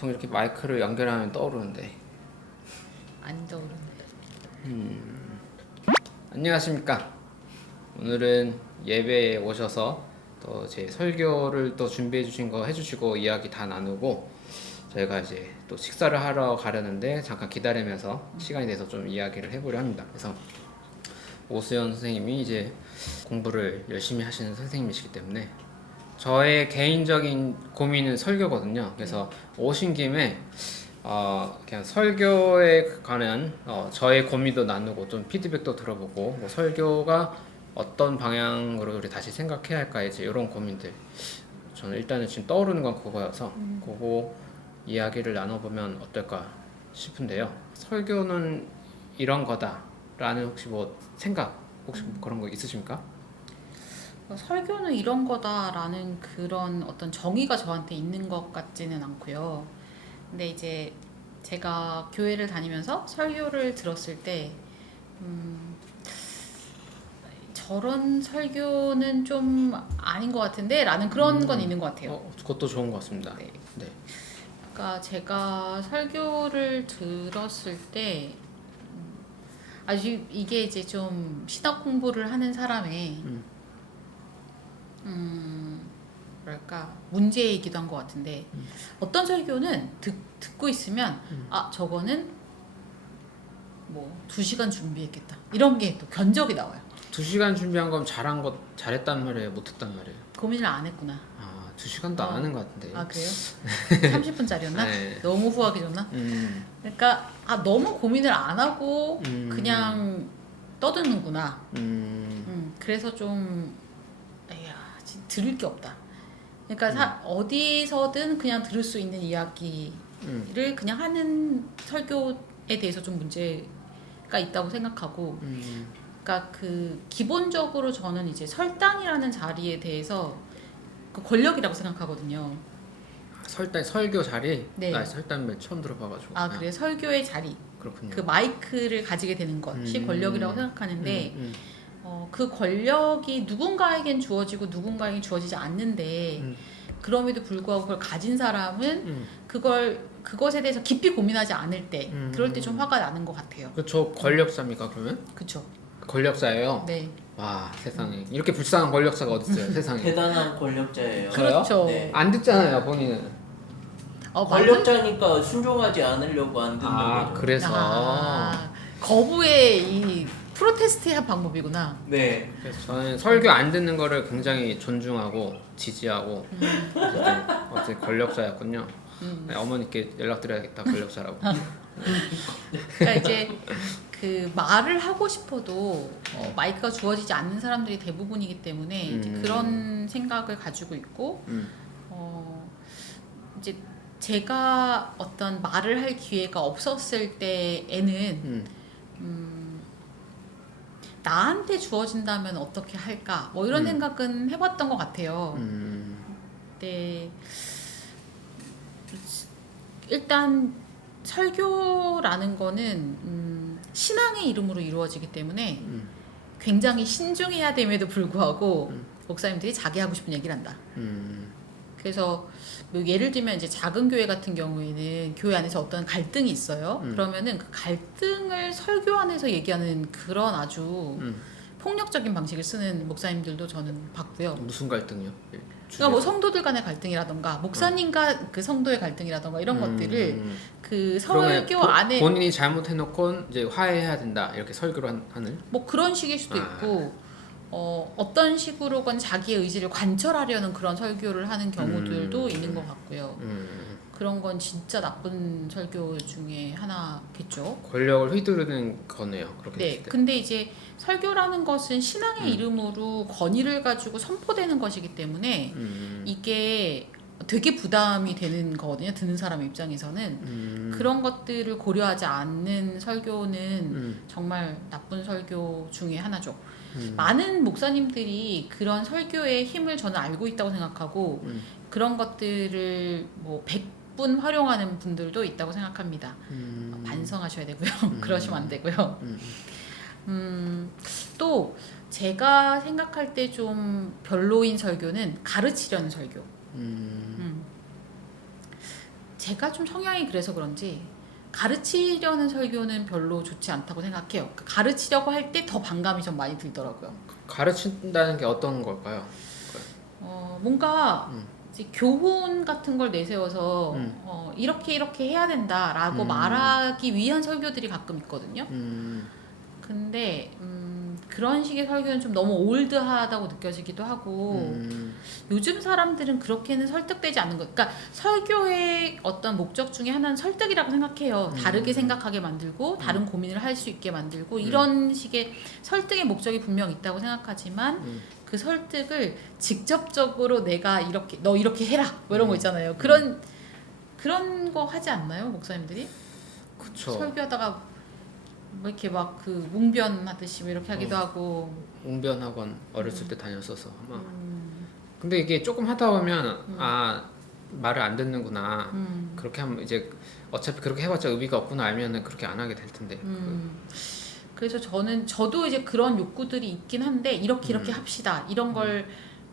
보통 이렇게 마이크를 연결하면 떠오르는데. 안 떠오르네. 안녕하십니까. 오늘은 예배에 오셔서 또 제 설교를 또 준비해 주신 거 해주시고 이야기 다 나누고 저희가 이제 또 식사를 하러 가려는데 잠깐 기다리면서 시간이 돼서 좀 이야기를 해보려 합니다. 그래서 오수연 선생님이 이제 공부를 열심히 하시는 선생님이시기 때문에 저의 개인적인 고민은 설교거든요. 그래서 오신 김에 그냥 설교에 관한 저의 고민도 나누고 좀 피드백도 들어보고 뭐 설교가 어떤 방향으로 우리 다시 생각해야 할까 이제 이런 고민들 저는 일단은 지금 떠오르는 건 그거여서 그거 이야기를 나눠보면 어떨까 싶은데요. 설교는 이런 거다라는 혹시 뭐 생각 혹시 뭐 그런 거 있으십니까? 설교는 이런 거다라는 그런 어떤 정의가 저한테 있는 것 같지는 않고요. 근데 이제 제가 교회를 다니면서 설교를 들었을 때 저런 설교는 좀 아닌 것 같은데 라는 그런 건 있는 것 같아요. 그것도 좋은 것 같습니다. 네. 네. 그러니까 제가 설교를 들었을 때 아주 이게 이제 좀 신학 공부를 하는 사람의 뭐랄까 문제이기도 한 것 같은데 어떤 설교는 듣고 있으면 아 저거는 뭐 2시간 준비했겠다 이런 게 또 견적이 나와요. 2시간 준비한 건 잘했단 말이에요, 못했단 말이에요? 고민을 안 했구나. 2시간도 안 하는 것 같은데. 아 그래요? 30분짜리였나? 네. 너무 후하게 줬나? 그러니까 너무 고민을 안 하고 그냥 떠드는구나. 그래서 좀 에야 들을 게 없다. 그러니까 어디서든 그냥 들을 수 있는 이야기를 그냥 하는 설교에 대해서 좀 문제가 있다고 생각하고, 그러니까 그 기본적으로 저는 이제 설당이라는 자리에 대해서 그 권력이라고 생각하거든요. 설교 자리? 네. 나 설단 처음 들어봐가지고. 그래 설교의 자리. 그렇군요. 그 마이크를 가지게 되는 것이 권력이라고 생각하는데. 그 권력이 누군가에겐 주어지고 누군가에겐 주어지지 않는데 그럼에도 불구하고 그걸 가진 사람은 그것에 대해서 깊이 고민하지 않을 때 그럴 때 좀 화가 나는 것 같아요. 그쵸, 권력자입니까 그러면? 그쵸. 권력자예요? 네. 와 세상에 이렇게 불쌍한 권력자가 어딨어요 세상에. 대단한 권력자예요. 그렇죠. 네. 안 듣잖아요 본인은. 권력자니까 순종하지 않으려고 안 듣는 거죠. 그래서 거부의 이 프로테스트의 방법이구나. 네. 그래서 저는 설교 안 듣는 거를 굉장히 존중하고 지지하고 어쨌든 권력자였군요. 네, 어머니께 연락드려야겠다 권력자라고. 그러니까 이제 그 말을 하고 싶어도 마이크가 주어지지 않는 사람들이 대부분이기 때문에 이제 그런 생각을 가지고 있고 이제 제가 어떤 말을 할 기회가 없었을 때에는 나한테 주어진다면 어떻게 할까 뭐 이런 생각은 해봤던 것 같아요. 근데 일단 설교라는 거는 신앙의 이름으로 이루어지기 때문에 굉장히 신중해야 됨에도 불구하고 목사님들이 자기 하고 싶은 얘기를 한다. 그래서 뭐 예를 들면 이제 작은 교회 같은 경우에는 교회 안에서 어떤 갈등이 있어요. 그러면은 그 갈등을 설교 안에서 얘기하는 그런 아주 폭력적인 방식을 쓰는 목사님들도 저는 봤고요. 무슨 갈등이요? 그러니까 뭐 성도들 간의 갈등이라던가 목사님과 그 성도의 갈등이라던가 이런 것들을 그 설교 안에 본인이 잘못해놓고 이제 화해해야 된다 이렇게 설교를 하는 뭐 그런 식일 수도 있고 어떤 식으로건 자기의 의지를 관철하려는 그런 설교를 하는 경우들도 있는 것 같고요. 그런 건 진짜 나쁜 설교 중에 하나겠죠. 권력을 휘두르는 거네요. 그렇게 네, 됐을 때. 근데 이제 설교라는 것은 신앙의 이름으로 권위를 가지고 선포되는 것이기 때문에 이게 되게 부담이 되는 거거든요. 듣는 사람 입장에서는 그런 것들을 고려하지 않는 설교는 정말 나쁜 설교 중에 하나죠. 많은 목사님들이 그런 설교의 힘을 저는 알고 있다고 생각하고 그런 것들을 뭐 100분 활용하는 분들도 있다고 생각합니다. 반성하셔야 되고요. 그러시면 안 되고요. 또 제가 생각할 때 좀 별로인 설교는 가르치려는 설교. 제가 좀 성향이 그래서 그런지 가르치려는 설교는 별로 좋지 않다고 생각해요. 그러니까 가르치려고 할 때 더 반감이 좀 많이 들더라고요. 가르친다는 게 어떤 걸까요? 뭔가 음. 이제 교훈 같은 걸 내세워서 음. 이렇게 이렇게 해야 된다라고 말하기 위한 설교들이 가끔 있거든요. 근데 그런 식의 설교는 좀 너무 올드하다고 느껴지기도 하고 요즘 사람들은 그렇게는 설득되지 않는 것. 그러니까 설교의 어떤 목적 중에 하나는 설득이라고 생각해요. 다르게 생각하게 만들고 다른 고민을 할 수 있게 만들고 이런 식의 설득의 목적이 분명 있다고 생각하지만 그 설득을 직접적으로 내가 이렇게 너 이렇게 해라 뭐 이런 거 있잖아요. 그런 거 하지 않나요, 목사님들이? 그쵸. 설교하다가 뭐 이렇게 막 그 웅변하듯이 뭐 이렇게 하기도 하고. 웅변학원 어렸을 때 다녔어서 아마. 근데 이게 조금 하다 보면 말을 안 듣는구나. 그렇게 하면 이제 어차피 그렇게 해봤자 의미가 없구나 알면은 그렇게 안 하게 될 텐데. 그래서 저도 이제 그런 욕구들이 있긴 한데 이렇게 합시다. 이런 걸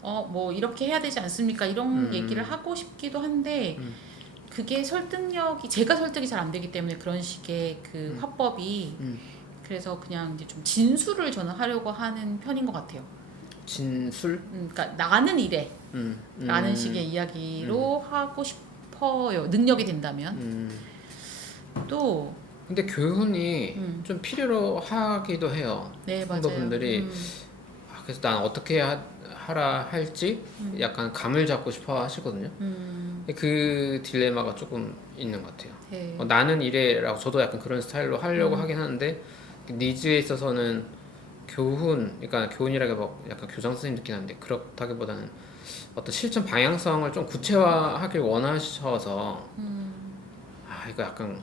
뭐 이렇게 해야 되지 않습니까? 이런 얘기를 하고 싶기도 한데 그게 설득력이 제가 설득이 잘 안 되기 때문에 그런 식의 그 화법이 그래서 그냥 이제 좀 진술을 저는 하려고 하는 편인 것 같아요. 진술? 그러니까 나는 이래 라는 식의 이야기로 하고 싶어요. 능력이 된다면. 또 근데 교훈이 좀 필요로 하기도 해요. 네, 맞아요. 성도분들이 그래서 난 어떻게 하라 할지 약간 감을 잡고 싶어 하시거든요. 그 딜레마가 조금 있는 것 같아요. 네. 나는 이래라고 저도 약간 그런 스타일로 하려고 하긴 하는데 니즈에 있어서는 그러니까 교훈이라기 뭐 약간 교장 선생님 느낌 나는데 그렇다기보다는 어떤 실천 방향성을 좀 구체화하길 원하셔서 이거 약간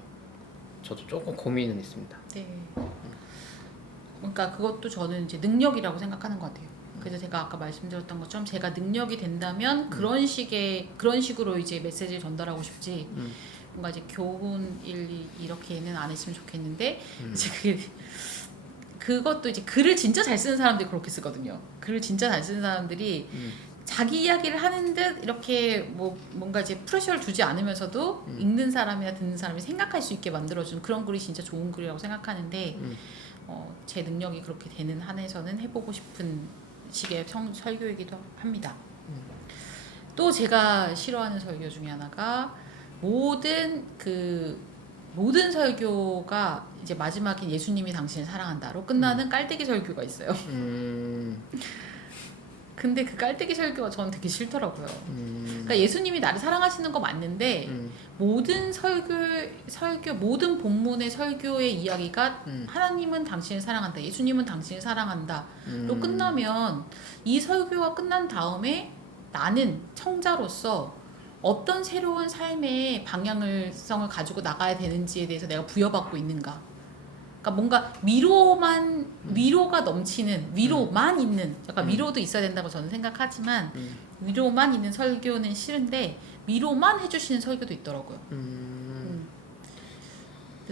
저도 조금 고민은 있습니다. 네. 그러니까 그것도 저는 이제 능력이라고 생각하는 것 같아요. 그래서 제가 아까 말씀드렸던 것처럼 제가 능력이 된다면 그런 식으로 이제 메시지를 전달하고 싶지. 뭔가 이제 교훈 이렇게는 안 했으면 좋겠는데 이제 그것도 이제 글을 진짜 잘 쓰는 사람들이 그렇게 쓰거든요. 글을 진짜 잘 쓰는 사람들이 자기 이야기를 하는 듯 이렇게 뭔가 이제 프레셔를 주지 않으면서도 읽는 사람이나 듣는 사람이 생각할 수 있게 만들어주는 그런 글이 진짜 좋은 글이라고 생각하는데 제 능력이 그렇게 되는 한에서는 해보고 싶은 식의 설교이기도 합니다. 또 제가 싫어하는 설교 중에 하나가 모든 설교가 이제 마지막에 예수님이 당신을 사랑한다로 끝나는 깔때기 설교가 있어요. 근데 그 깔때기 설교가 저는 되게 싫더라고요. 그러니까 예수님이 나를 사랑하시는 거 맞는데 모든 모든 본문의 설교의 이야기가 하나님은 당신을 사랑한다, 예수님은 당신을 사랑한다로 끝나면 이 설교가 끝난 다음에 나는 청자로서 어떤 새로운 삶의 방향성을 가지고 나가야 되는지에 대해서 내가 부여받고 있는가? 그러니까 뭔가 위로가 넘치는 위로만 있는 약간 위로도 있어야 된다고 저는 생각하지만 위로만 있는 설교는 싫은데 위로만 해주시는 설교도 있더라고요. 근데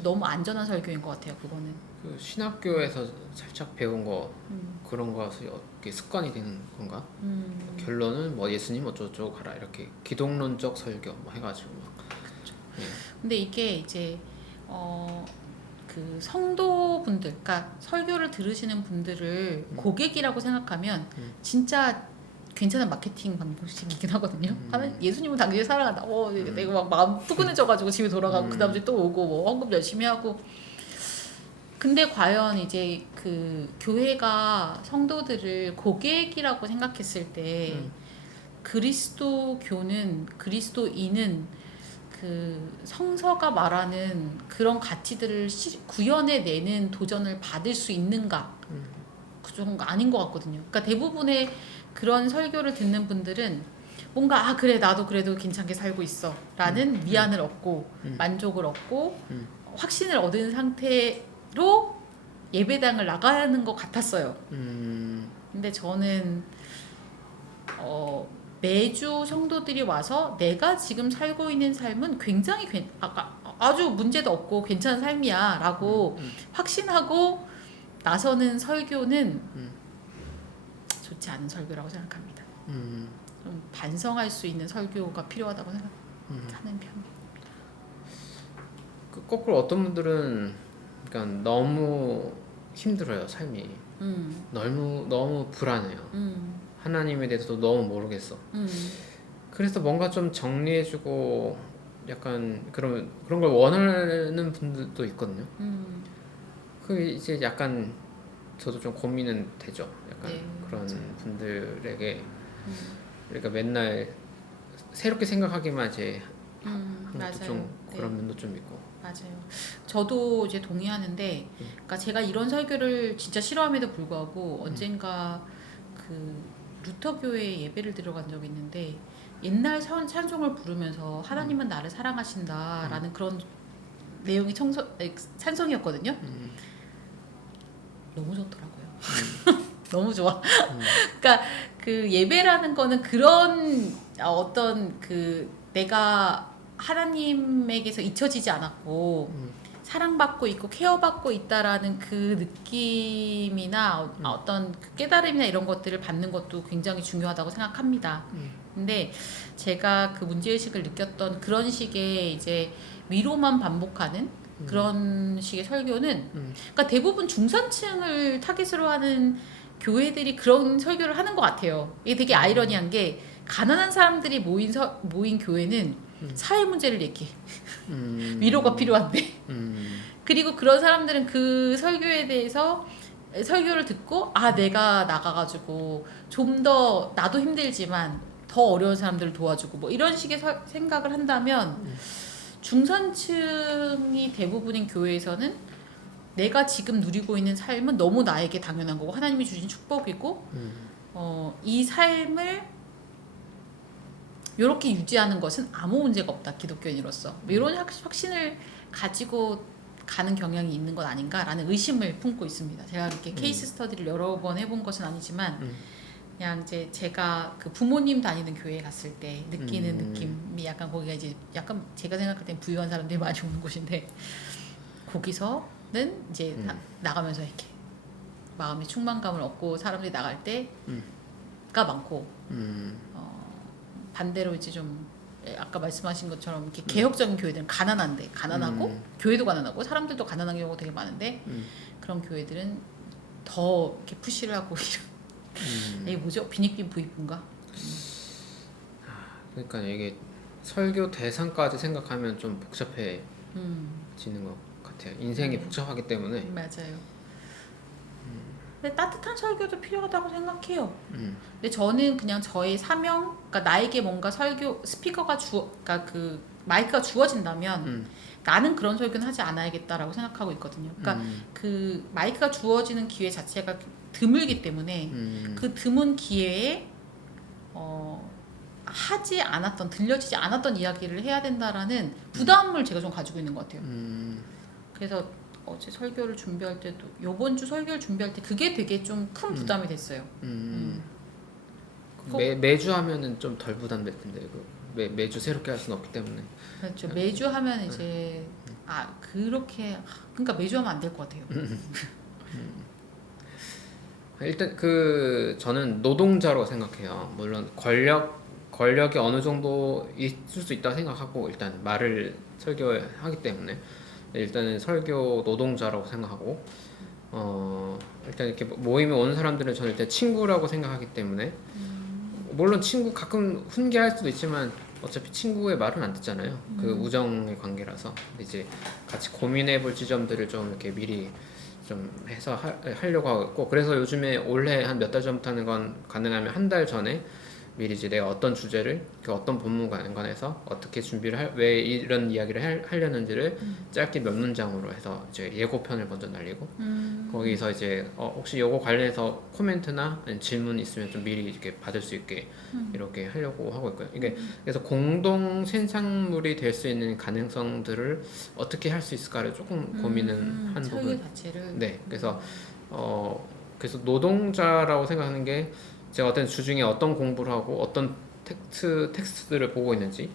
너무 안전한 설교인 것 같아요. 그거는 그 신학교에서 살짝 배운 거 그런 거라서 이게 습관이 되는 건가? 결론은 뭐 예수님 어쩌고저쩌고 가라 이렇게 기독론적 설교 뭐 해가지고 막. 예. 근데 이게 이제 그 성도분들, 그러니까 설교를 들으시는 분들을 고객이라고 생각하면 진짜 괜찮은 마케팅 방식이긴 하거든요. 예수님은 당신을 사랑한다. 내가 막 마음 푸근해져가지고 집에 돌아가고 그 다음에 또 오고 뭐 헌금 열심히 하고. 근데 과연 이제 그 교회가 성도들을 고객이라고 생각했을 때 그리스도인은 그 성서가 말하는 그런 가치들을 구현해내는 도전을 받을 수 있는가? 그 정도가 아닌 것 같거든요. 그러니까 대부분의 그런 설교를 듣는 분들은 뭔가 그래 나도 그래도 괜찮게 살고 있어 라는 위안을 얻고 만족을 얻고 확신을 얻은 상태로 예배당을 나가는 것 같았어요. 근데 저는 매주 성도들이 와서 내가 지금 살고 있는 삶은 굉장히 아주 문제도 없고 괜찮은 삶이야 라고 확신하고 나서는 설교는 좋지 않은 설교라고 생각합니다. 좀 반성할 수 있는 설교가 필요하다고 생각하는 편입니다. 거꾸로 어떤 분들은 그러니까 너무 힘들어요 삶이. 너무 불안해요. 하나님에 대해서도 너무 모르겠어. 그래서 뭔가 좀 정리해주고 약간 그런 걸 원하는 분들도 있거든요. 그 이제 약간 저도 좀 고민은 되죠. 약간 네, 그런 맞아요. 분들에게 그러니까 맨날 새롭게 생각하기만 이제 한 것도 좀 맞아요. 그런 네. 면도 좀 있고. 맞아요. 저도 이제 동의하는데, 그러니까 제가 이런 설교를 진짜 싫어함에도 불구하고 언젠가 그 루터 교회에 예배를 들어간 적이 있는데 옛날 찬송을 부르면서 하나님은 나를 사랑하신다라는 그런 내용이 찬송이었거든요. 너무 좋더라고요. 너무 좋아. 그러니까 그 예배라는 거는 그런 어떤 그 내가 하나님에게서 잊혀지지 않았고 사랑받고 있고 케어받고 있다라는 그 느낌이나 어떤 그 깨달음이나 이런 것들을 받는 것도 굉장히 중요하다고 생각합니다. 근데 제가 그 문제의식을 느꼈던 그런 식의 이제 위로만 반복하는 그런 식의 설교는 그러니까 대부분 중산층을 타깃으로 하는 교회들이 그런 설교를 하는 것 같아요. 이게 되게 아이러니한 게 가난한 사람들이 모인 교회는 사회 문제를 얘기해. 위로가 필요한데. 그리고 그런 사람들은 그 설교에 대해서 설교를 듣고 내가 나가가지고 좀 더 나도 힘들지만 더 어려운 사람들을 도와주고 뭐 이런 식의 생각을 한다면 중산층이 대부분인 교회에서는 내가 지금 누리고 있는 삶은 너무 나에게 당연한 거고 하나님이 주신 축복이고 이 삶을 이렇게 유지하는 것은 아무 문제가 없다 기독교인으로서 뭐 이런 확신을 가지고 가는 경향이 있는 것 아닌가라는 의심을 품고 있습니다. 제가 이렇게 케이스 스터디를 여러 번 해본 것은 아니지만 그냥 이제 제가 그 부모님 다니는 교회에 갔을 때 느끼는 느낌이 약간 거기가 이제 약간 제가 생각할 땐 부유한 사람들이 많이 오는 곳인데 거기서는 이제 나가면서 이렇게 마음의 충만감을 얻고 사람들이 나갈 때가 많고 반대로 이제 좀 아까 말씀하신 것처럼 이렇게 개혁적인 교회들은 가난하고 교회도 가난하고 사람들도 가난한 경우가 되게 많은데 그런 교회들은 더 이렇게 푸시를 하고 이게 뭐죠? 빈익빈 부익부인가? 그러니까 이게 설교 대상까지 생각하면 좀 복잡해지는 것 같아요. 인생이 복잡하기 때문에. 맞아요. 근데 따뜻한 설교도 필요하다고 생각해요. 근데 저는 그냥 저의 사명, 그러니까 나에게 뭔가 그러니까 그 마이크가 주어진다면 나는 그런 설교는 하지 않아야겠다라고 생각하고 있거든요. 그러니까 그 마이크가 주어지는 기회 자체가 드물기 때문에 그 드문 기회에 들려지지 않았던 이야기를 해야 된다라는 부담을 제가 좀 가지고 있는 것 같아요. 그래서 어제 설교를 준비할 때도 요번 주 설교를 준비할 때 그게 되게 좀 큰 부담이 됐어요. 매주 하면은 좀 덜 부담될 텐데 매주 새롭게 할 수는 없기 때문에. 그렇죠. 매주 하면 이제 그러니까 매주 하면 안 될 것 같아요. 일단 저는 노동자로 생각해요. 물론 권력이 어느 정도 있을 수 있다고 생각하고 일단 말을 설교하기 때문에 일단은 설교 노동자라고 생각하고 일단 이렇게 모임에 오는 사람들은 저는 일단 친구라고 생각하기 때문에 물론 친구 가끔 훈계할 수도 있지만 어차피 친구의 말은 안 듣잖아요. 그 우정의 관계라서. 근데 이제 같이 고민해볼 지점들을 좀 이렇게 미리 좀 해서 하려고 하고 그래서 요즘에 올해 한 몇 달 전부터 하는 건 가능하면 한 달 전에 미리 이제 내가 어떤 주제를 어떤 본문과 연관해서 어떻게 준비를 왜 이런 이야기를 하려는지를 짧게 몇 문장으로 해서 이제 예고편을 먼저 날리고 거기서 이제 혹시 요거 관련해서 코멘트나 아니면 질문 있으면 좀 미리 이렇게 받을 수 있게 이렇게 하려고 하고 있고요. 이게 그래서 공동 생산물이 될 수 있는 가능성들을 어떻게 할 수 있을까를 조금 고민은 한 부분. 자체를. 네, 그래서 노동자라고 생각하는 게 제가 어떤 주중에 어떤 공부를 하고 어떤 텍스트들을 보고 있는지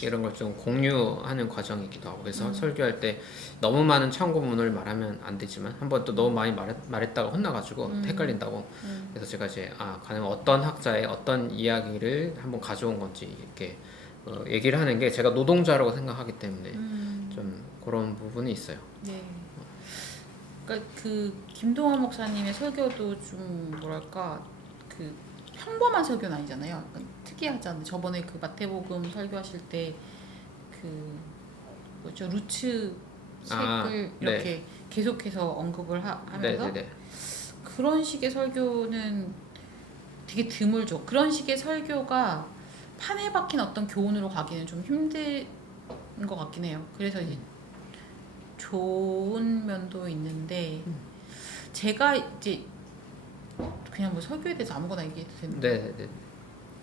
이런 걸 좀 공유하는 과정이기도 하고 그래서 설교할 때 너무 많은 참고문을 말하면 안 되지만 한번 또 너무 많이 말했다가 혼나가지고 헷갈린다고 그래서 제가 이제 가능한 어떤 학자의 어떤 이야기를 한번 가져온 건지 이렇게 얘기를 하는 게 제가 노동자라고 생각하기 때문에 좀 그런 부분이 있어요. 네. 그러니까 그 김동환 목사님의 설교도 좀 뭐랄까 그 평범한 설교는 아니잖아요. 약간 특이하잖아요. 저번에 그 마태복음 설교하실 때 그 뭐죠 루츠 책을 네. 이렇게 계속해서 언급을 하면서 네네네. 그런 식의 설교는 되게 드물죠. 그런 식의 설교가 판에 박힌 어떤 교훈으로 가기는 좀 힘든 것 같긴 해요. 그래서 이제 좋은 면도 있는데 제가 이제 그냥 뭐 설교에 대해서 아무거나 얘기해도 되는데 네네네.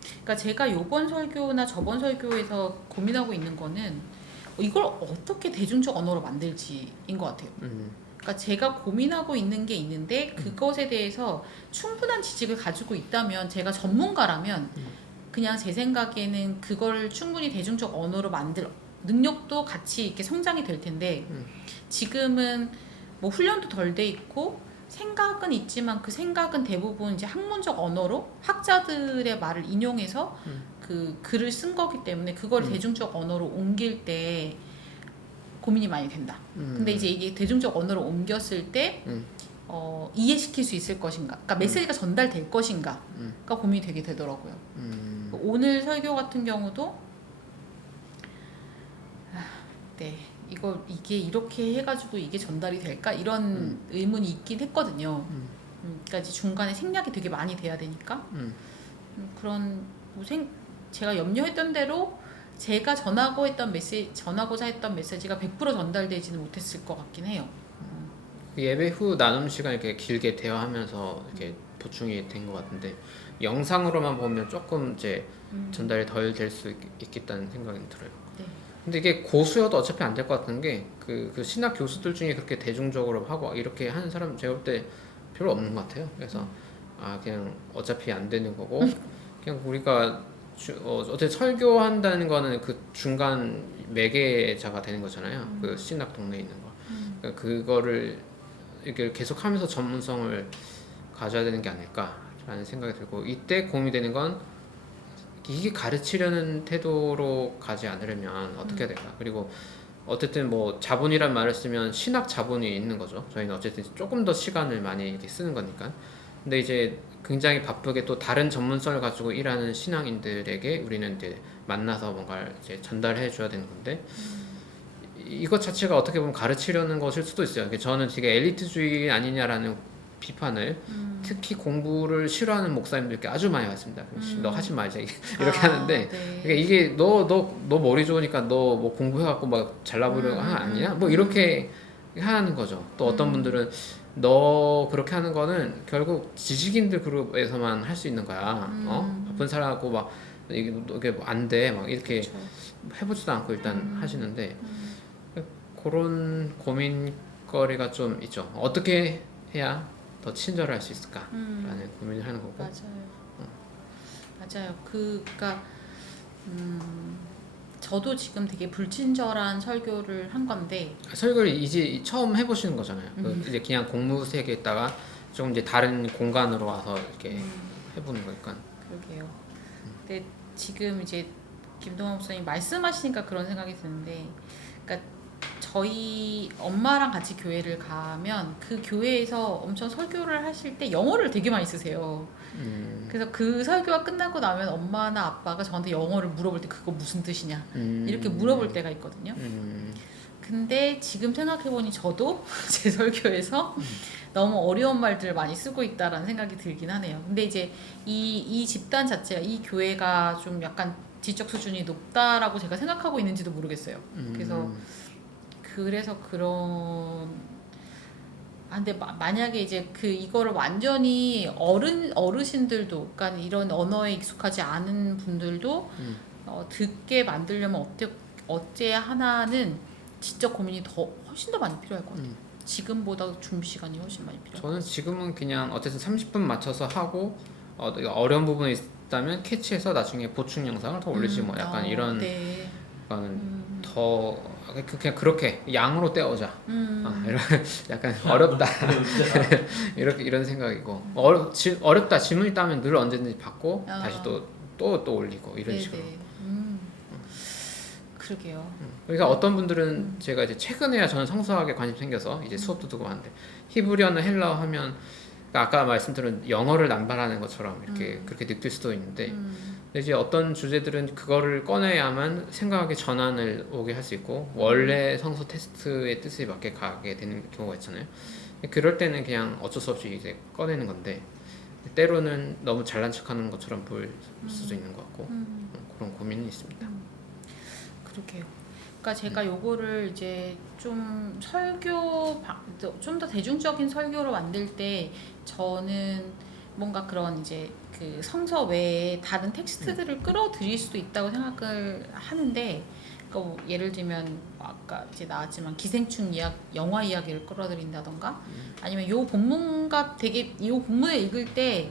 그러니까 제가 요번 설교나 저번 설교에서 고민하고 있는 거는 이걸 어떻게 대중적 언어로 만들지인 것 같아요. 그러니까 제가 고민하고 있는 게 있는데 그것에 대해서 충분한 지식을 가지고 있다면 제가 전문가라면 그냥 제 생각에는 그걸 충분히 대중적 언어로 만들 능력도 같이 이렇게 성장이 될 텐데 지금은 뭐 훈련도 덜 돼 있고 생각은 있지만 그 생각은 대부분 이제 학문적 언어로 학자들의 말을 인용해서 그 글을 쓴 거기 때문에 그걸 대중적 언어로 옮길 때 고민이 많이 된다. 근데 이제 이게 대중적 언어로 옮겼을 때 이해시킬 수 있을 것인가, 그러니까 메시지가 전달될 것인가가 고민이 되게 되더라고요. 오늘 설교 같은 경우도 네 이게 이렇게 해가지고 이게 전달이 될까 이런 의문이 있긴 했거든요. 그러니까 이제 중간에 생략이 되게 많이 돼야 되니까 그런 뭐 제가 염려했던 대로 제가 전하고자 했던 메시지가 100% 전달되지는 못했을 것 같긴 해요. 예배 후 나눔 시간 이렇게 길게 대화하면서 이렇게 보충이 된 것 같은데 영상으로만 보면 조금 이제 전달이 덜 될 수 있겠다는 생각이 들어요. 네. 근데 이게 고수여도 어차피 안 될 것 같은 게 그 신학 교수들 중에 그렇게 대중적으로 하고 이렇게 하는 사람 제가 볼 때 별로 없는 것 같아요. 그래서 그냥 어차피 안 되는 거고 그냥 우리가 어떻게 설교한다는 거는 그 중간 매개자가 되는 거잖아요. 그 신학 동네에 있는 거. 그러니까 그거를 이렇게 계속하면서 전문성을 가져야 되는 게 아닐까라는 생각이 들고 이때 고민되는 건 이게 가르치려는 태도로 가지 않으려면 어떻게 해야 될까? 그리고 어쨌든 뭐 자본이란 말을 쓰면 신학 자본이 있는 거죠. 저희는 어쨌든 조금 더 시간을 많이 이렇게 쓰는 거니까. 근데 이제 굉장히 바쁘게 또 다른 전문성을 가지고 일하는 신앙인들에게 우리는 이제 만나서 뭔가를 이제 전달해 줘야 되는 건데 이것 자체가 어떻게 보면 가르치려는 것일 수도 있어요. 그러니까 저는 되게 엘리트주의 아니냐라는 비판을 특히 공부를 싫어하는 목사님들께 아주 많이 받습니다. 너 하지 말자 이렇게 하는데 네. 그러니까 이게 너 머리 좋으니까 너 뭐 공부해갖고 막 잘나 보려고 아니야? 뭐 이렇게 하는 거죠. 또 어떤 분들은 너 그렇게 하는 거는 결국 지식인들 그룹에서만 할 수 있는 거야. 바쁜 사람하고 막 이게 뭐 안 돼. 막 이렇게 그렇죠. 해보지도 않고 일단 하시는데 그런 고민거리가 좀 있죠. 어떻게 해야 더 친절할 수 있을까라는 고민을 하는 거고. 맞아요. 그러니까 저도 지금 되게 불친절한 설교를 한 건데 설교를 이제 처음 해보시는 거잖아요. 이제 그냥 공무 세계에다가 좀 이제 다른 공간으로 와서 이렇게 해보는 거니까. 그러게요. 근데 지금 이제 김동환 목사님 말씀하시니까 그런 생각이 드는데, 그러니까 저희 엄마랑 같이 교회를 가면 그 교회에서 엄청 설교를 하실 때 영어를 되게 많이 쓰세요. 그래서 그 설교가 끝나고 나면 엄마나 아빠가 저한테 영어를 물어볼 때 그거 무슨 뜻이냐 이렇게 물어볼 때가 있거든요. 근데 지금 생각해보니 저도 제 설교에서 너무 어려운 말들을 많이 쓰고 있다라는 생각이 들긴 하네요. 근데 이제 이 집단 자체가, 이 교회가 좀 약간 지적 수준이 높다라고 제가 생각하고 있는지도 모르겠어요. 그래서 근데 만약에 이제 이거를 완전히 어르신들도, 그러니까 이런 언어에 익숙하지 않은 분들도 듣게 만들려면 어째 하나는 지적 고민이 훨씬 더 많이 필요할 것 같아요. 지금보다 준비 시간이 훨씬 많이 필요해요. 저는 지금은 그냥 어쨌든 30분 맞춰서 하고 어려운 부분이 있다면 캐치해서 나중에 보충 영상을 더 올리지 뭐 약간 이런 네. 더 그냥 그렇게 양으로 때우자. 이런 약간 어렵다. 이런 생각이고 어렵다 질문 있다면 늘 언제든지 받고 다시 또 올리고 이런 식으로. 그러게요. 그러니까 어떤 분들은 제가 이제 최근에야 저는 성서학에 관심 생겨서 이제 수업도 두고 하는데 히브리어나 헬라어 하면 그러니까 아까 말씀드린 영어를 남발하는 것처럼 이렇게 그렇게 느낄 수도 있는데 근데 이제 어떤 주제들은 그거를 꺼내야만 생각의 전환을 오게 할 수 있고 원래 성서 테스트의 뜻에 맞게 가게 되는 경우가 있잖아요. 그럴 때는 그냥 어쩔 수 없이 이제 꺼내는 건데 때로는 너무 잘난 척하는 것처럼 보일 수도 있는 것 같고 그런 고민이 있습니다. 그러게요. 그러니까 제가 요거를 이제 좀 좀 더 대중적인 설교로 만들 때 저는 뭔가 그런 이제 그 성서 외에 다른 텍스트들을 끌어들일 수도 있다고 생각을 하는데, 그러니까 뭐 예를 들면 아까 이제 나왔지만 기생충 영화 이야기를 끌어들인다던가 아니면 요 본문과 되게 이 본문을 읽을 때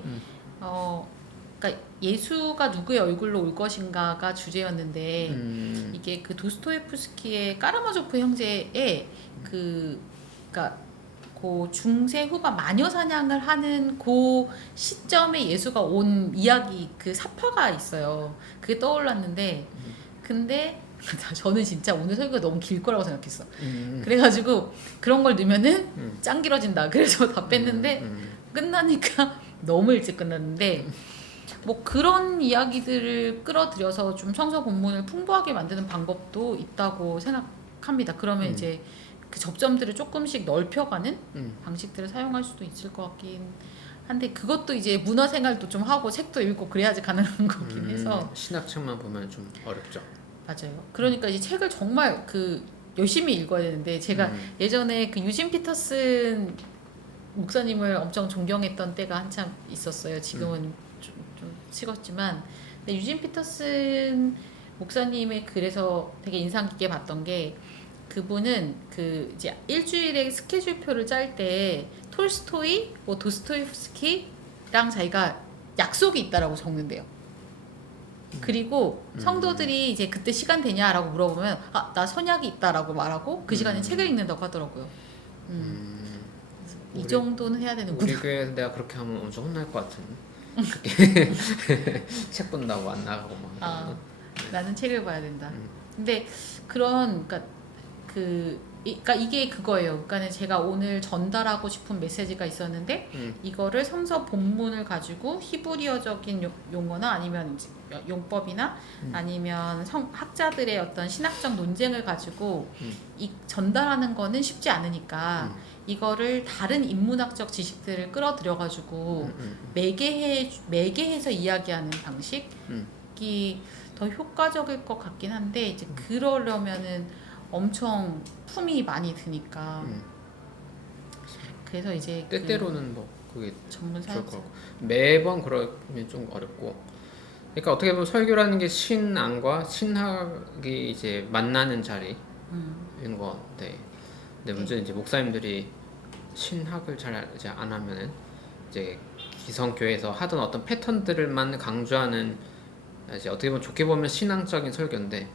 그러니까 예수가 누구의 얼굴로 올 것인가가 주제였는데 이게 그 도스토옙스키의 까라마조프 형제의 그러니까 그 중세 후반 마녀 사냥을 하는 그 시점에 예수가 온 이야기 그 사파가 있어요. 그게 떠올랐는데 근데 저는 진짜 오늘 설교가 너무 길 거라고 생각했어. 그래가지고 그런 걸 넣으면은 짱 길어진다. 그래서 다 뺐는데 끝나니까 너무 일찍 끝났는데 뭐 그런 이야기들을 끌어들여서 좀 성서 본문을 풍부하게 만드는 방법도 있다고 생각합니다. 그러면 이제 그 접점들을 조금씩 넓혀가는 방식들을 사용할 수도 있을 것 같긴 한데 그것도 이제 문화생활도 좀 하고 책도 읽고 그래야지 가능한 거긴 해서 신학책만 보면 좀 어렵죠. 맞아요. 그러니까 이제 책을 정말 그 열심히 읽어야 되는데 제가 예전에 그 유진 피터슨 목사님을 엄청 존경했던 때가 한참 있었어요. 지금은 좀 식었지만 근데 유진 피터슨 목사님의 글에서 되게 인상 깊게 봤던 게 그분은 그 이제 일주일에 스케줄표를 짤 때 톨스토이, 뭐 도스토옙스키랑 자기가 약속이 있다라고 적는데요. 그리고 성도들이 이제 그때 시간 되냐라고 물어보면 나 선약이 있다라고 말하고 그 시간에 책을 읽는다고 하더라고요. 이 정도는 해야 되는구나. 우리 교회에서 내가 그렇게 하면 엄청 혼날 것 같은. 책 본다고 안 나가고 막. 나는 책을 봐야 된다. 근데 그러니까 그러니까 이게 그거예요. 그러니까 제가 오늘 전달하고 싶은 메시지가 있었는데 이거를 성서 본문을 가지고 히브리어적인 용어나 아니면 용법이나 아니면 학자들의 어떤 신학적 논쟁을 가지고 전달하는 거는 쉽지 않으니까 이거를 다른 인문학적 지식들을 끌어들여 가지고 매개해서 이야기하는 방식이 더 효과적일 것 같긴 한데 이제 그러려면은 엄청 품이 많이 드니까 그래서 이제 때때로는 뭐 그게 전문 좋을 것 사역자 같고 매번 그러면 좀 어렵고 그러니까 어떻게 보면 설교라는 게 신앙과 신학이 이제 만나는 자리인 건데 근데 문제는 이제 목사님들이 신학을 잘 이제 안 하면은 이제 기성교회에서 하던 어떤 패턴들만 강조하는 이제 어떻게 보면 좋게 보면 신앙적인 설교인데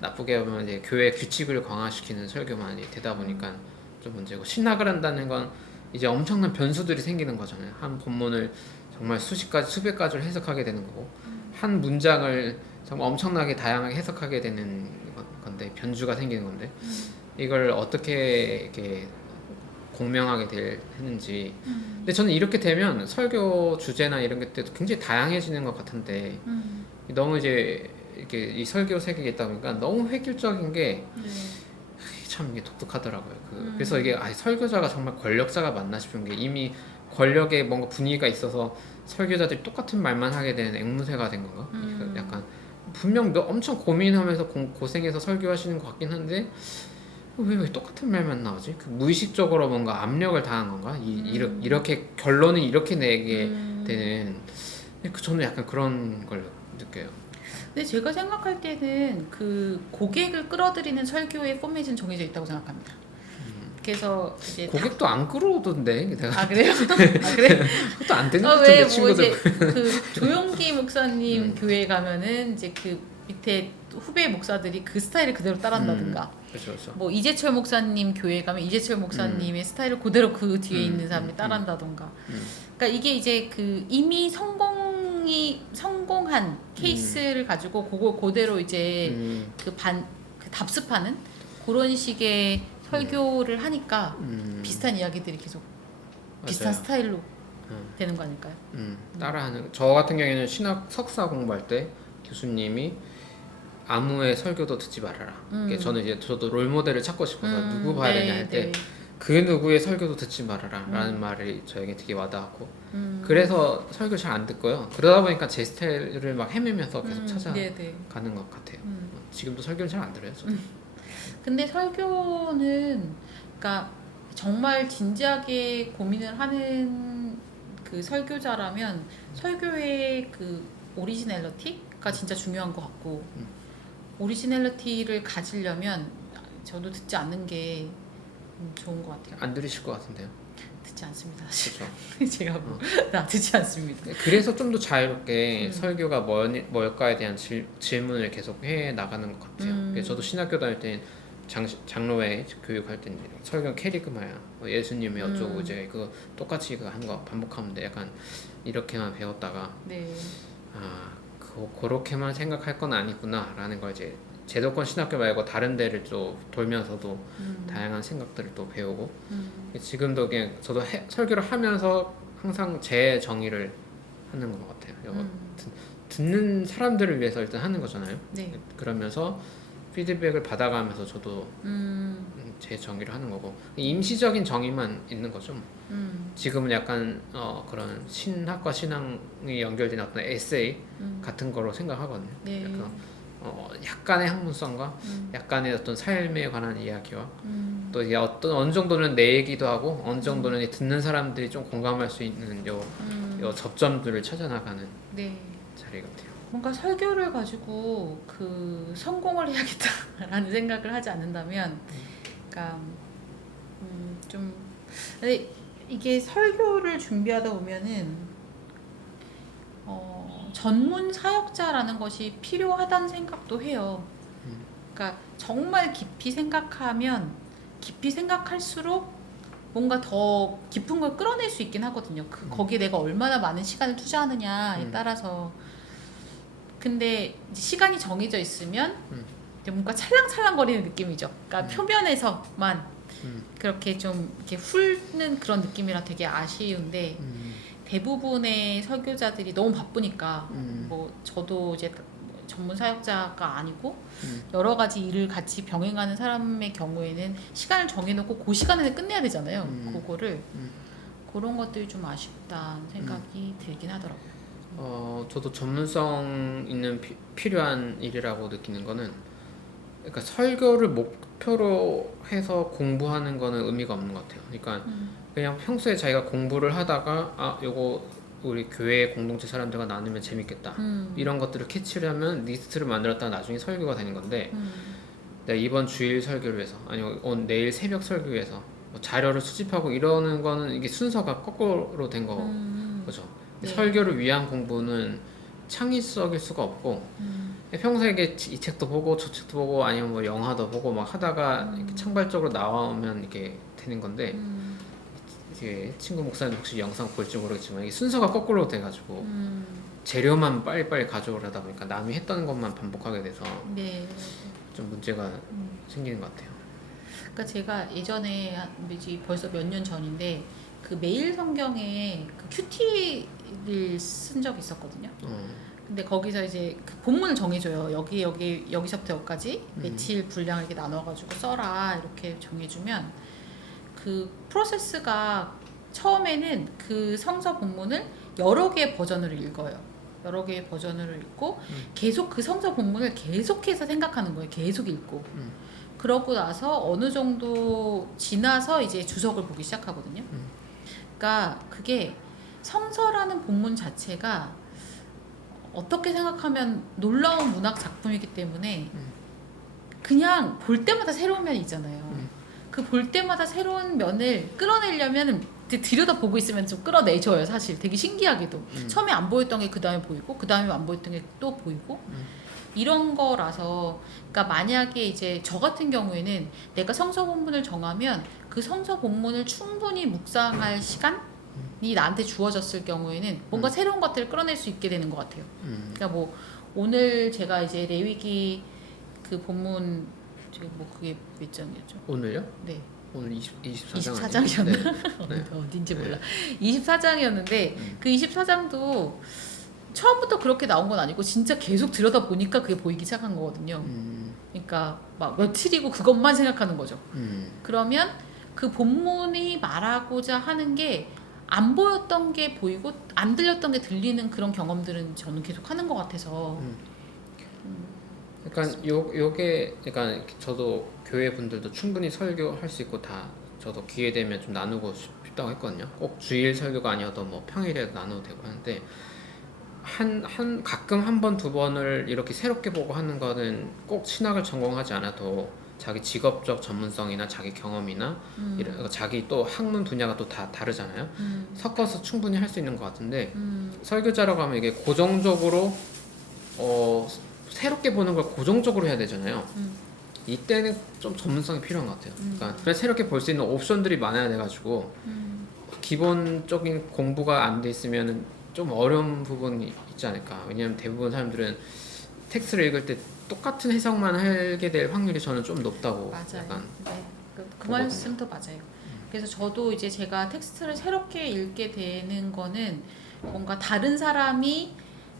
나쁘게 보면 이제 교회 규칙을 강화시키는 설교만 되다 보니까 좀 문제고 신학을 한다는 건 이제 엄청난 변수들이 생기는 거잖아요. 한 본문을 정말 수십 가지 수백 가지를 해석하게 되는 거고 한 문장을 정말 엄청나게 다양하게 해석하게 되는 건데 변주가 생기는 건데 이걸 어떻게 이렇게 공명하게 했는지 근데 저는 이렇게 되면 설교 주제나 이런 것들도 굉장히 다양해지는 것 같은데 너무 이제 이렇게 이 설교 세계에 있다 보니까 너무 획일적인 게 참 이게 독특하더라고요. 그래서 이게 설교자가 정말 권력자가 맞나 싶은 게 이미 권력에 뭔가 분위기가 있어서 설교자들이 똑같은 말만 하게 되는 앵무새가 된 건가? 약간 분명 엄청 고민하면서 고생해서 설교하시는 것 같긴 한데 왜 똑같은 말만 나오지? 무의식적으로 뭔가 압력을 당한 건가? 이렇게 결론을 이렇게 내게 되는 저는 약간 그런 걸 느껴요. 근데 제가 생각할 때는 그 고객을 끌어들이는 설교의 포맷은 정해져 있다고 생각합니다. 그래서 이제 고객도 안 끌어오던데 내가. 그래요? 그래? 그것도 안 되는 것 같은데 친구들. 그 조용기 목사님 교회 가면은 이제 그 밑에 후배 목사들이 그 스타일을 그대로 따라한다든가. 그렇죠. 뭐 이재철 목사님 교회 가면 이재철 목사님의 스타일을 그대로 그 뒤에 있는 사람이 따라한다던가. 그러니까 이게 이제 그 이미 성공한 케이스를 가지고 그거 그대로 이제 그 답습하는 그런 식의 설교를 하니까 비슷한 이야기들이 계속 비슷한 맞아요. 스타일로 되는 거 아닐까요? 따라하는 저 같은 경우에는 신학 석사 공부할 때 교수님이 아무의 설교도 듣지 말아라. 이게 저는 이제 저도 롤 모델을 찾고 싶어서 누구 봐야 되냐 할 때 그 누구의 설교도 듣지 말아라라는 말이 저에게 되게 와닿았고 그래서 설교 잘 안 듣고요. 그러다 보니까 제 스타일을 막 헤매면서 계속 찾아가는 것 같아요. 지금도 설교를 잘 안 들어요. 저도. 근데 설교는 그러니까 정말 진지하게 고민을 하는 그 설교자라면 설교의 그 오리지널리티가 진짜 중요한 것 같고 오리지널리티를 가지려면 저도 듣지 않는 게 좋은 것 같아요. 안 들으실 것 같은데요. 듣지 않습니다. 사실. 그렇죠. 제가 나 듣지 않습니다. 그래서 좀 더 자유롭게 설교가 뭘까에 대한 질문을 계속 해 나가는 것 같아요. 그래서 저도 신학교 다닐 때 장로회 교육할 때는 설교 캐리그마야 예수님이 어쩌고 이제 그 똑같이 그 하는 거 반복하면 돼. 약간 이렇게만 배웠다가 그렇게만 생각할 건 아니구나라는 걸 이제 제도권 신학교 말고 다른 데를 또 돌면서도 다양한 생각들을 또 배우고 지금도 그냥 저도 설교를 하면서 항상 제 정의를 하는 것 같아요. 듣는 사람들을 위해서 일단 하는 거잖아요. 네. 그러면서 피드백을 받아가면서 저도 제 정의를 하는 거고 임시적인 정의만 있는 거죠. 지금은 약간 그런 신학과 신앙이 연결된 어떤 에세이 같은 거로 생각하거든요. 네. 약간의 학문성과 약간의 어떤 삶에 관한 이야기와 또 이게 어느 정도는 내 얘기도 하고 어느 정도는 듣는 사람들이 좀 공감할 수 있는 요 접점들을 찾아나가는 자리 같아요. 뭔가 설교를 가지고 그 성공을 해야겠다라는 생각을 하지 않는다면, 그러니까 좀 근데 이게 설교를 준비하다 보면은 전문 사역자라는 것이 필요하다는 생각도 해요. 그러니까 정말 깊이 생각할수록 뭔가 더 깊은 걸 끌어낼 수 있긴 하거든요. 거기에 내가 얼마나 많은 시간을 투자하느냐에 따라서. 근데 시간이 정해져 있으면 뭔가 찰랑찰랑거리는 느낌이죠. 그러니까 표면에서만 그렇게 좀 이렇게 훑는 그런 느낌이라 되게 아쉬운데 대부분의 설교자들이 너무 바쁘니까 뭐 저도 이제 전문 사역자가 아니고 여러 가지 일을 같이 병행하는 사람의 경우에는 시간을 정해놓고 그 시간에 끝내야 되잖아요. 그거를 그런 것들이 좀 아쉽다는 생각이 들긴 하더라고요. 저도 전문성 있는 필요한 일이라고 느끼는 거는 그러니까 설교를 목표로 해서 공부하는 거는 의미가 없는 것 같아요. 그러니까 그냥 평소에 자기가 공부를 하다가 요거 우리 교회 공동체 사람들과 나누면 재밌겠다 이런 것들을 캐치를 하면 리스트를 만들었다가 나중에 설교가 되는 건데 내가 이번 주일 설교를 위해서 아니면 내일 새벽 설교 위해서 뭐 자료를 수집하고 이러는 거는 이게 순서가 거꾸로 된 거죠. 네. 설교를 위한 공부는 창의적일 수가 없고 평소에 이 책도 보고 저 책도 보고 아니면 뭐 영화도 보고 막 하다가 이렇게 창발적으로 나오면 이게 되는 건데 이게 친구 목사님 혹시 영상 볼지 모르겠지만 이게 순서가 거꾸로 돼가지고 재료만 빨리빨리 가져오려다 보니까 남이 했던 것만 반복하게 돼서 좀 문제가 생기는 것 같아요. 그러니까 제가 예전에 벌써 몇 년 전인데 그 매일 성경에 그 큐티를 쓴 적이 있었거든요. 근데 거기서 이제 그 본문을 정해줘요. 여기서부터 여기까지 며칠 분량을 이렇게 나눠가지고 써라 이렇게 정해주면 그 프로세스가 처음에는 그 성서 본문을 여러 개의 버전으로 읽어요. 여러 개의 버전으로 읽고 계속 그 성서 본문을 계속해서 생각하는 거예요. 계속 읽고. 그러고 나서 어느 정도 지나서 이제 주석을 보기 시작하거든요. 그러니까 그게 성서라는 본문 자체가 어떻게 생각하면 놀라운 문학 작품이기 때문에 그냥 볼 때마다 새로운 면이 있잖아요. 그 볼 때마다 새로운 면을 끌어내려면 들여다보고 있으면 좀 끌어내줘요. 사실 되게 신기하게도 처음에 안 보였던 게 그 다음에 보이고 그 다음에 안 보였던 게 또 보이고 이런 거라서, 그러니까 만약에 이제 저 같은 경우에는 내가 성서 본문을 정하면 그 성서 본문을 충분히 묵상할 시간이 나한테 주어졌을 경우에는 뭔가 새로운 것들을 끌어낼 수 있게 되는 것 같아요. 그러니까 뭐 오늘 제가 이제 레위기 그 본문 지금 뭐 그게 몇 장이었죠? 오늘요? 네. 오늘 24장 24장이었나? 네. 어딘지 몰라. 24장이었는데 그 24장도 처음부터 그렇게 나온 건 아니고 진짜 계속 들여다 보니까 그게 보이기 시작한 거거든요. 그러니까 막 며칠이고 그것만 생각하는 거죠. 그러면 그 본문이 말하고자 하는 게 안 보였던 게 보이고 안 들렸던 게 들리는 그런 경험들은 저는 계속 하는 것 같아서. 그러니까 요게 그러니까 저도 교회 분들도 충분히 설교할 수 있고 다 저도 기회 되면 좀 나누고 싶다고 했거든요. 꼭 주일 설교가 아니어도 뭐 평일에도 나눠도 되고 하는데 가끔 한 번 두 번을 이렇게 새롭게 보고 하는 거는 꼭 신학을 전공하지 않아도 자기 직업적 전문성이나 자기 경험이나 이런 자기 또 학문 분야가 또 다 다르잖아요. 섞어서 충분히 할 수 있는 것 같은데 설교자라고 하면 이게 고정적으로 새롭게 보는 걸 고정적으로 해야 되잖아요. 이때는 좀 전문성이 필요한 것 같아요. 그러니까 새롭게 볼 수 있는 옵션들이 많아야 돼가지고 기본적인 공부가 안 돼 있으면 좀 어려운 부분이 있지 않을까. 왜냐하면 대부분 사람들은 텍스트를 읽을 때 똑같은 해석만 하게 될 확률이 저는 좀 높다고 맞아요. 약간 네. 그 보거든요. 말씀도 맞아요. 그래서 저도 이제 제가 텍스트를 새롭게 읽게 되는 거는 뭔가 다른 사람이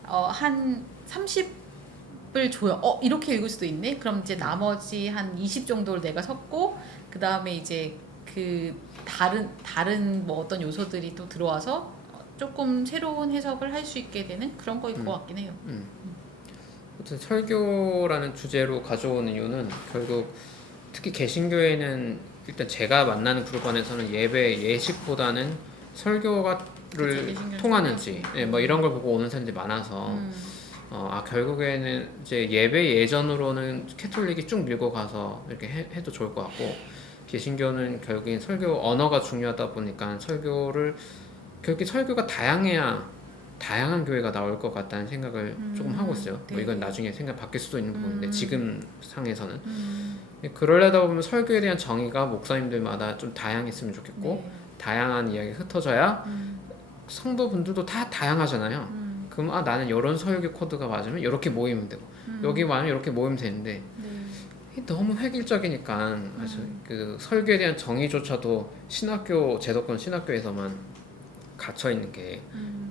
한 30을 줘요. 이렇게 읽을 수도 있네. 그럼 이제 나머지 한 20 정도를 내가 섞고 그 다음에 이제 그 다른 뭐 어떤 요소들이 또 들어와서 조금 새로운 해석을 할 수 있게 되는 그런 거일 것 같긴 해요. 아무튼 설교라는 주제로 가져오는 이유는 결국 특히 개신교회는 일단 제가 만나는 그룹 안에서는 예배 예식보다는 설교를 개신교는 통하는지 뭐 이런 걸 보고 오는 사람들이 많아서 결국에는 이제 예배 예전으로는 캐톨릭이 쭉 밀고 가서 이렇게 해도 좋을 것 같고 개신교는 결국엔 설교 언어가 중요하다 보니까 결국에 설교가 다양한 교회가 나올 것 같다는 생각을 조금 하고 있어요. 네. 뭐 이건 나중에 생각 바뀔 수도 있는 부분인데 지금 상에서는 그러려다 보면 설교에 대한 정의가 목사님들마다 좀 다양했으면 좋겠고 네. 다양한 이야기가 흩어져야 성도분들도 다 다양하잖아요. 그럼 나는 이런 설교 코드가 맞으면 이렇게 모이면 되고 여기 맞으면 이렇게 모이면 되는데 이게 너무 획일적이니까 그래서 그 설교에 대한 정의조차도 제도권 신학교에서만 갇혀 있는 게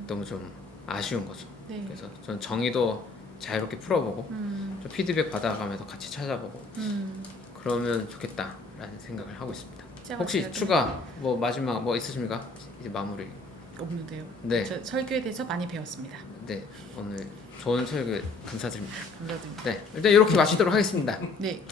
너무 좀 아쉬운 거죠. 네. 그래서 저는 정의도 자유롭게 풀어보고 좀 피드백 받아가면서 같이 찾아보고 그러면 좋겠다라는 생각을 하고 있습니다. 혹시 추가 뭐 마지막 뭐 있으십니까? 이제 마무리. 없는데요. 네. 저 설교에 대해서 많이 배웠습니다. 네, 오늘 좋은 설교 감사드립니다. 감사드립니다. 네, 일단 이렇게 마치도록 하겠습니다. 네.